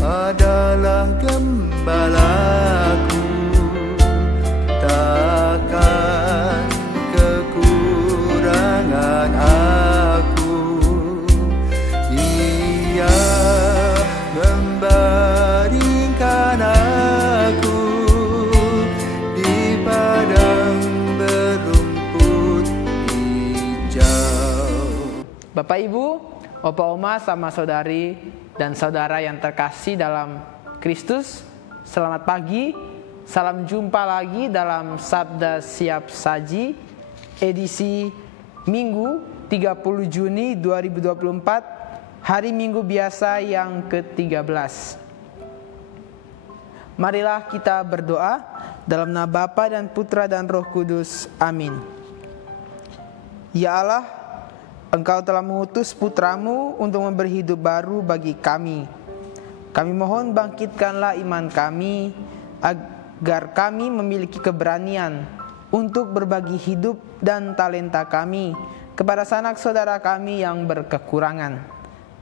adalah gembalaku, takkan kekurangan aku. Ia membaringkan aku di padang berumput hijau. Bapak Ibu, Opa Oma sama saudari dan saudara yang terkasih dalam Kristus, selamat pagi. Salam jumpa lagi dalam Sabda Siap Saji edisi Minggu 30 Juni 2024, hari Minggu biasa yang ke-13. Marilah kita berdoa dalam nama Bapa dan Putra dan Roh Kudus. Amin. Ya Allah, Engkau telah mengutus Putramu untuk memberi hidup baru bagi kami. Kami mohon bangkitkanlah iman kami, agar kami memiliki keberanian untuk berbagi hidup dan talenta kami kepada sanak saudara kami yang berkekurangan.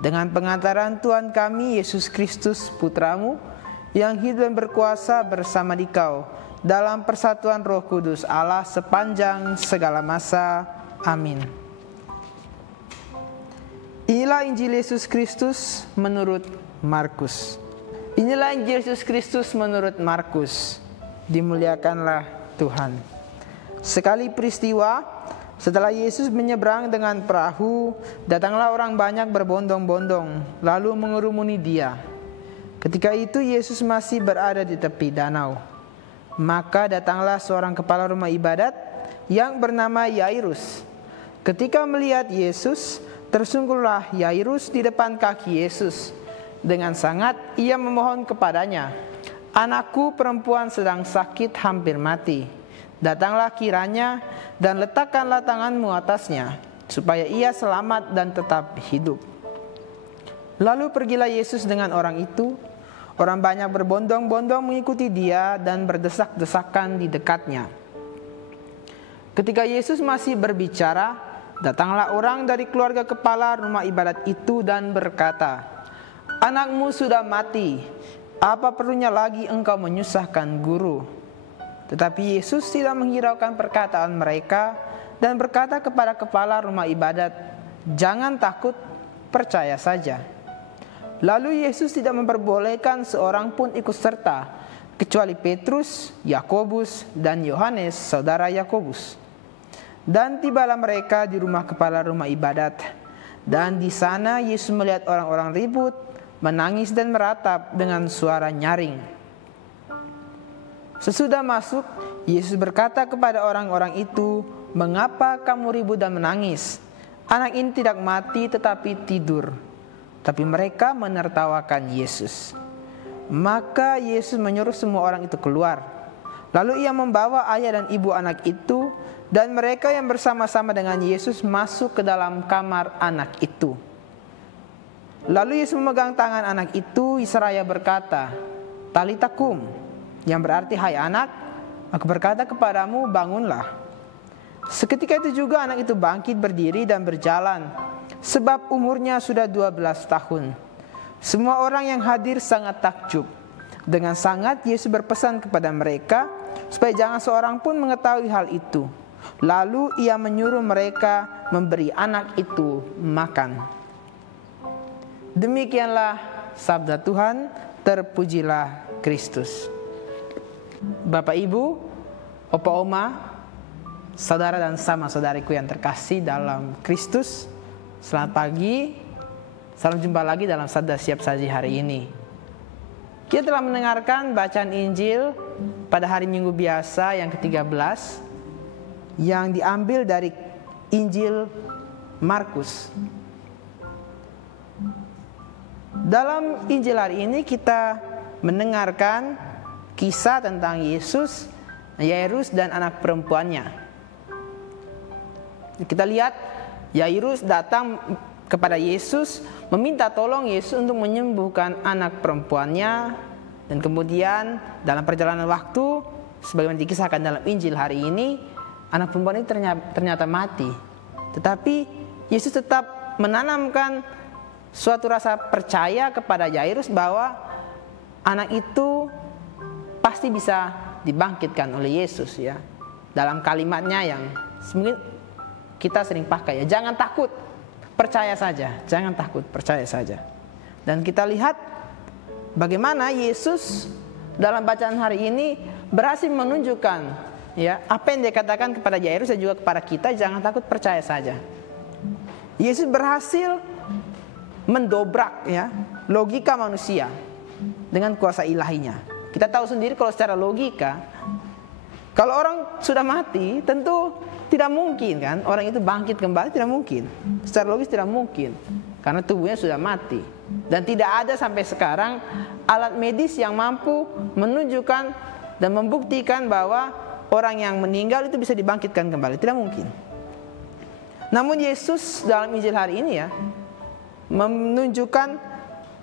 Dengan pengantaran Tuhan kami, Yesus Kristus Putramu, yang hidup dan berkuasa bersama Dikau dalam persatuan Roh Kudus Allah sepanjang segala masa. Amin. Inilah Injil Yesus Kristus menurut Markus. Inilah Injil Yesus Kristus menurut Markus. Dimuliakanlah Tuhan. Sekali peristiwa, setelah Yesus menyeberang dengan perahu, datanglah orang banyak berbondong-bondong, lalu mengerumuni Dia. Ketika itu Yesus masih berada di tepi danau. Maka datanglah seorang kepala rumah ibadat yang bernama Yairus. Ketika melihat Yesus, tersungguhlah Yairus di depan kaki Yesus. Dengan sangat ia memohon kepadanya, "Anakku perempuan sedang sakit hampir mati. Datanglah kiranya dan letakkanlah tanganmu atasnya, supaya ia selamat dan tetap hidup." Lalu pergilah Yesus dengan orang itu. Orang banyak berbondong-bondong mengikuti Dia dan berdesak-desakan di dekatnya. Ketika Yesus masih berbicara, datanglah orang dari keluarga kepala rumah ibadat itu dan berkata, "Anakmu sudah mati, apa perlunya lagi engkau menyusahkan guru?" Tetapi Yesus tidak menghiraukan perkataan mereka dan berkata kepada kepala rumah ibadat, "Jangan takut, percaya saja." Lalu Yesus tidak memperbolehkan seorang pun ikut serta, kecuali Petrus, Yakobus, dan Yohanes, saudara Yakobus. Dan tibalah mereka di rumah kepala rumah ibadat. Dan di sana Yesus melihat orang-orang ribut, menangis dan meratap dengan suara nyaring. Sesudah masuk, Yesus berkata kepada orang-orang itu, "Mengapa kamu ribut dan menangis? Anak ini tidak mati tetapi tidur." Tapi mereka menertawakan Yesus. Maka Yesus menyuruh semua orang itu keluar. Lalu ia membawa ayah dan ibu anak itu, dan mereka yang bersama-sama dengan Yesus masuk ke dalam kamar anak itu. Lalu Yesus memegang tangan anak itu seraya berkata, "Talita kum," yang berarti, "Hai anak, aku berkata kepadamu, bangunlah." Seketika itu juga anak itu bangkit berdiri dan berjalan, sebab umurnya sudah 12 tahun. Semua orang yang hadir sangat takjub. Dengan sangat Yesus berpesan kepada mereka supaya jangan seorang pun mengetahui hal itu. Lalu ia menyuruh mereka memberi anak itu makan. Demikianlah sabda Tuhan, terpujilah Kristus. Bapak Ibu, Opa Oma, saudara dan sama saudariku yang terkasih dalam Kristus, selamat pagi. Salam jumpa lagi dalam Sabda Siap Saji hari ini. Kita telah mendengarkan bacaan Injil pada hari Minggu biasa yang ke-13 yang diambil dari Injil Markus. Dalam Injil hari ini kita mendengarkan kisah tentang Yesus, Yairus dan anak perempuannya. Kita lihat Yairus datang kepada Yesus, meminta tolong Yesus untuk menyembuhkan anak perempuannya. Dan kemudian dalam perjalanan waktu, sebagaimana dikisahkan dalam Injil hari ini, anak perempuan ini ternyata mati. Tetapi Yesus tetap menanamkan suatu rasa percaya kepada Yairus bahwa anak itu pasti bisa dibangkitkan oleh Yesus ya. Dalam kalimatnya yang mungkin kita sering pakai ya, jangan takut, percaya saja. Jangan takut, percaya saja. Dan kita lihat bagaimana Yesus dalam bacaan hari ini berhasil menunjukkan ya apa yang dia katakan kepada Yairus dan juga kepada kita, jangan takut, percaya saja. Yesus berhasil mendobrak ya logika manusia dengan kuasa ilahinya. Kita tahu sendiri kalau secara logika, kalau orang sudah mati tentu tidak mungkin kan orang itu bangkit kembali, tidak mungkin. Secara logis tidak mungkin karena tubuhnya sudah mati. Dan tidak ada sampai sekarang alat medis yang mampu menunjukkan dan membuktikan bahwa orang yang meninggal itu bisa dibangkitkan kembali. Tidak mungkin. Namun Yesus dalam Injil hari ini ya menunjukkan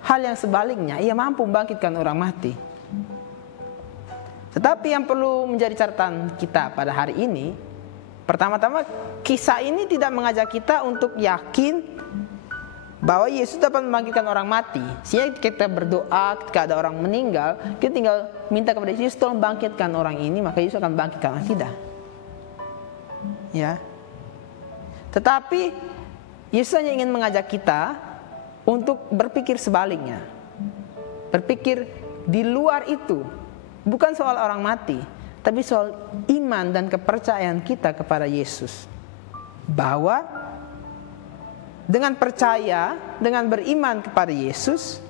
hal yang sebaliknya. Ia mampu membangkitkan orang mati. Tetapi yang perlu menjadi catatan kita pada hari ini, pertama-tama kisah ini tidak mengajak kita untuk yakin bahwa Yesus dapat membangkitkan orang mati. Sehingga kita berdoa ketika ada orang meninggal, kita tinggal minta kepada Yesus, tolong bangkitkan orang ini, maka Yesus akan bangkitkan. Tidak. Ya. Tetapi Yesus hanya ingin mengajak kita untuk berpikir sebaliknya. Berpikir di luar itu. Bukan soal orang mati, tapi soal iman dan kepercayaan kita kepada Yesus. Bahwa dengan percaya, dengan beriman kepada Yesus,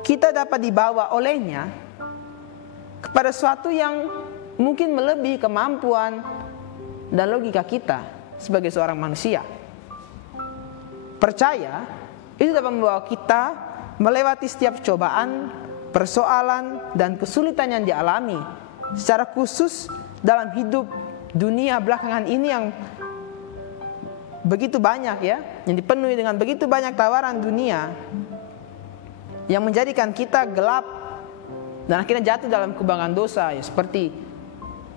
kita dapat dibawa olehnya kepada sesuatu yang mungkin melebihi kemampuan dan logika kita sebagai seorang manusia. Percaya itu dapat membawa kita melewati setiap cobaan, persoalan, dan kesulitan yang dialami secara khusus dalam hidup dunia belakangan ini yang begitu banyak ya, yang dipenuhi dengan begitu banyak tawaran dunia yang menjadikan kita gelap dan akhirnya jatuh dalam kubangan dosa ya, seperti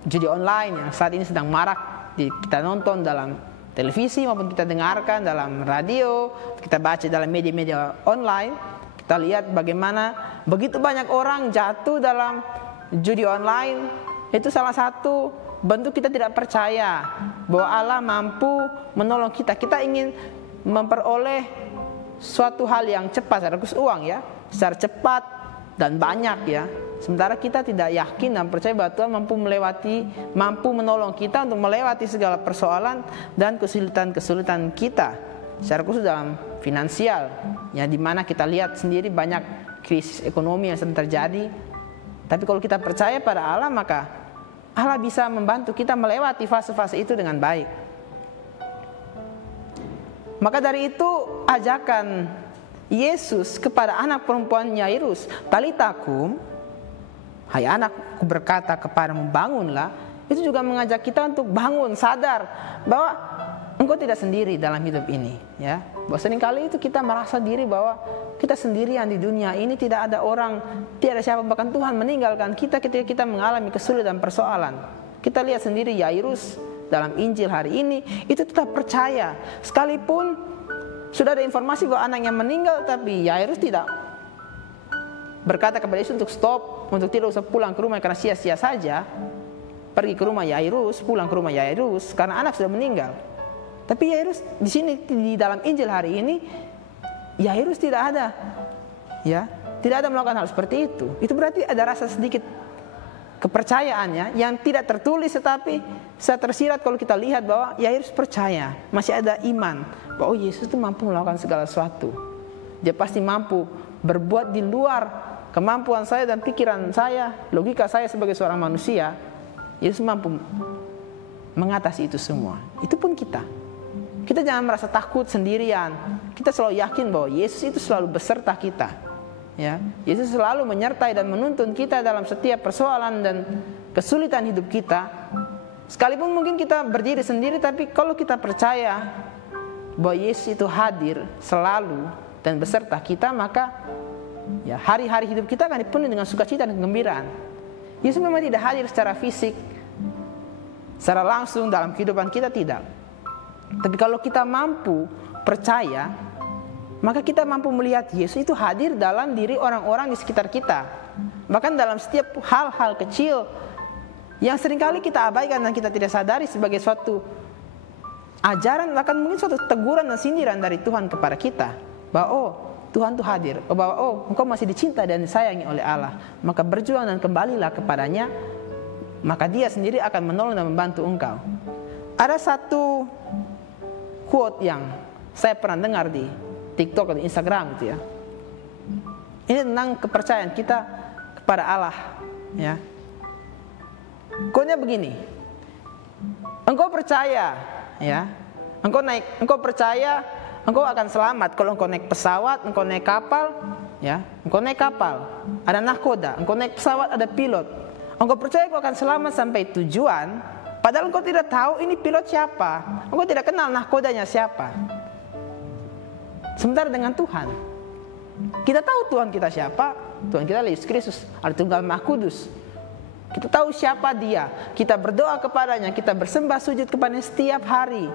judi online yang saat ini sedang marak kita nonton dalam televisi maupun kita dengarkan dalam radio, kita baca dalam media-media online. Kita lihat bagaimana begitu banyak orang jatuh dalam judi online. Itu salah satu bentuk kita tidak percaya bahwa Allah mampu menolong kita. Kita ingin memperoleh suatu hal yang cepat, secara khusus uang ya, secara cepat dan banyak ya. Sementara kita tidak yakin dan percaya bahwa Tuhan mampu menolong kita untuk melewati segala persoalan dan kesulitan-kesulitan kita. Secara khusus dalam finansial ya, di mana kita lihat sendiri banyak krisis ekonomi yang sedang terjadi. Tapi kalau kita percaya pada Allah, maka Allah bisa membantu kita melewati fase-fase itu dengan baik. Maka dari itu ajakan Yesus kepada anak perempuan Yairus, Talita kum, hai anakku berkata kepadamu bangunlah, itu juga mengajak kita untuk bangun, sadar bahwa engkau tidak sendiri dalam hidup ini ya. Bahwa seringkali itu kita merasa diri bahwa kita sendirian di dunia ini, tidak ada orang, tidak ada siapa, bahkan Tuhan meninggalkan kita ketika kita mengalami kesulitan persoalan. Kita lihat sendiri Yairus dalam Injil hari ini itu tetap percaya sekalipun sudah ada informasi bahwa anaknya meninggal, tapi Yairus tidak berkata kepada Yesus untuk stop, untuk tidak usah pulang ke rumah karena sia-sia saja pergi ke rumah Yairus, pulang ke rumah Yairus karena anak sudah meninggal. Tapi Yairus di sini di dalam Injil hari ini, Yairus tidak ada, ya, tidak ada melakukan hal seperti itu. Itu berarti ada rasa sedikit kepercayaannya yang tidak tertulis, tetapi saya tersirat kalau kita lihat bahwa Yairus percaya, masih ada iman bahwa Yesus itu mampu melakukan segala sesuatu. Dia pasti mampu berbuat di luar kemampuan saya dan pikiran saya, logika saya sebagai seorang manusia. Yesus mampu mengatasi itu semua. Itu pun kita. Kita jangan merasa takut sendirian. Kita selalu yakin bahwa Yesus itu selalu beserta kita. Ya, Yesus selalu menyertai dan menuntun kita dalam setiap persoalan dan kesulitan hidup kita. Sekalipun mungkin kita berdiri sendiri, tapi kalau kita percaya bahwa Yesus itu hadir selalu dan beserta kita, maka ya hari-hari hidup kita akan dipenuhi dengan sukacita dan kegembiraan. Yesus memang tidak hadir secara fisik, secara langsung dalam kehidupan kita, tidak. Tapi kalau kita mampu percaya maka kita mampu melihat Yesus itu hadir dalam diri orang-orang di sekitar kita. Bahkan dalam setiap hal-hal kecil yang seringkali kita abaikan dan kita tidak sadari sebagai suatu ajaran, bahkan mungkin suatu teguran dan sindiran dari Tuhan kepada kita, bahwa oh, Tuhan itu hadir, bahwa oh, engkau masih dicinta dan disayangi oleh Allah, maka berjuang dan kembalilah kepadanya, maka Dia sendiri akan menolong dan membantu engkau. Ada satu quote yang saya pernah dengar di TikTok atau Instagram gitu ya. Ini tentang kepercayaan kita kepada Allah, ya. Quote-nya begini. Engkau percaya, ya. Engkau percaya engkau akan selamat kalau engkau naik pesawat, engkau naik kapal, ya. Engkau naik kapal, ada nahkoda, engkau naik pesawat, ada pilot. Engkau percaya engkau akan selamat sampai tujuan, padahal engkau tidak tahu ini pilot siapa. Engkau tidak kenal nahkodanya siapa. Sementara dengan Tuhan, kita tahu Tuhan kita siapa. Tuhan kita Yesus Kristus, ada Tunggal Maha Kudus. Kita tahu siapa Dia. Kita berdoa kepadanya, kita bersembah sujud kepadanya setiap hari.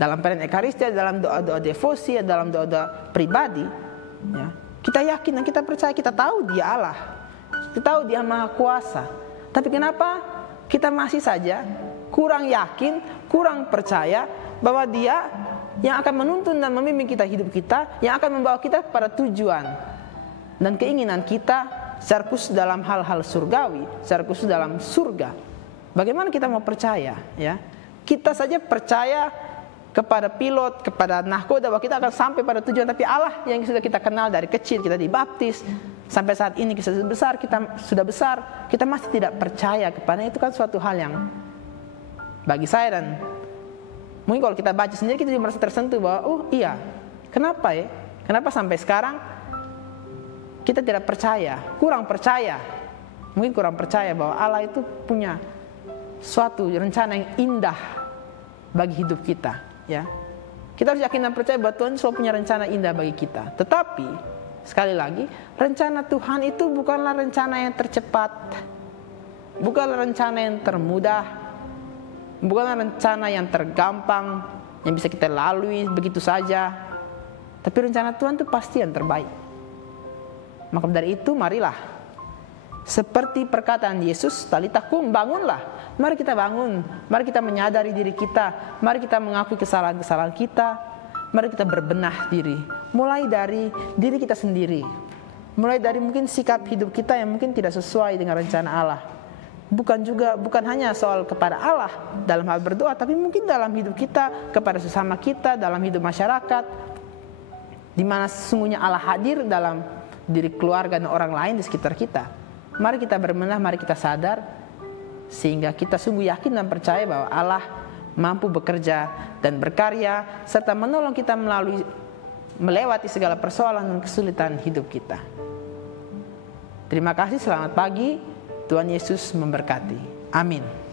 Dalam perayaan Ekaristia, dalam doa-doa devosi, dalam doa-doa pribadi, ya. Kita yakin dan kita percaya, kita tahu Dia Allah. Kita tahu Dia Maha Kuasa. Tapi kenapa kita masih saja kurang yakin, kurang percaya bahwa Dia yang akan menuntun dan memimpin kita hidup kita, yang akan membawa kita kepada tujuan dan keinginan kita secara khusus dalam hal-hal surgawi, secara khusus dalam surga. Bagaimana kita mau percaya, ya? Kita saja percaya kepada pilot, kepada nahkoda, bahwa kita akan sampai pada tujuan, tapi Allah yang sudah kita kenal dari kecil, kita dibaptis sampai saat ini kita sudah besar, kita masih tidak percaya kepada itu, kan suatu hal yang bagi saya dan mungkin kalau kita baca sendiri kita juga merasa tersentuh bahwa oh iya, kenapa ya? Kenapa sampai sekarang kita tidak percaya, kurang percaya. Mungkin kurang percaya bahwa Allah itu punya suatu rencana yang indah bagi hidup kita, ya. Kita harus yakin dan percaya bahwa Tuhan selalu punya rencana indah bagi kita. Tetapi sekali lagi, rencana Tuhan itu bukanlah rencana yang tercepat, bukanlah rencana yang termudah, bukanlah rencana yang tergampang, yang bisa kita lalui begitu saja. Tapi rencana Tuhan itu pasti yang terbaik. Maka dari itu marilah, seperti perkataan Yesus, Talita kum, bangunlah. Mari kita bangun, mari kita menyadari diri kita, mari kita mengakui kesalahan-kesalahan kita, mari kita berbenah diri. Mulai dari diri kita sendiri, mulai dari mungkin sikap hidup kita yang mungkin tidak sesuai dengan rencana Allah. Bukan hanya soal kepada Allah dalam hal berdoa, tapi mungkin dalam hidup kita, kepada sesama kita, dalam hidup masyarakat, di mana sesungguhnya Allah hadir dalam diri keluarga dan orang lain di sekitar kita. Mari kita berbenah, mari kita sadar, sehingga kita sungguh yakin dan percaya bahwa Allah mampu bekerja dan berkarya, serta menolong kita melewati segala persoalan dan kesulitan hidup kita. Terima kasih, selamat pagi, Tuhan Yesus memberkati. Amin.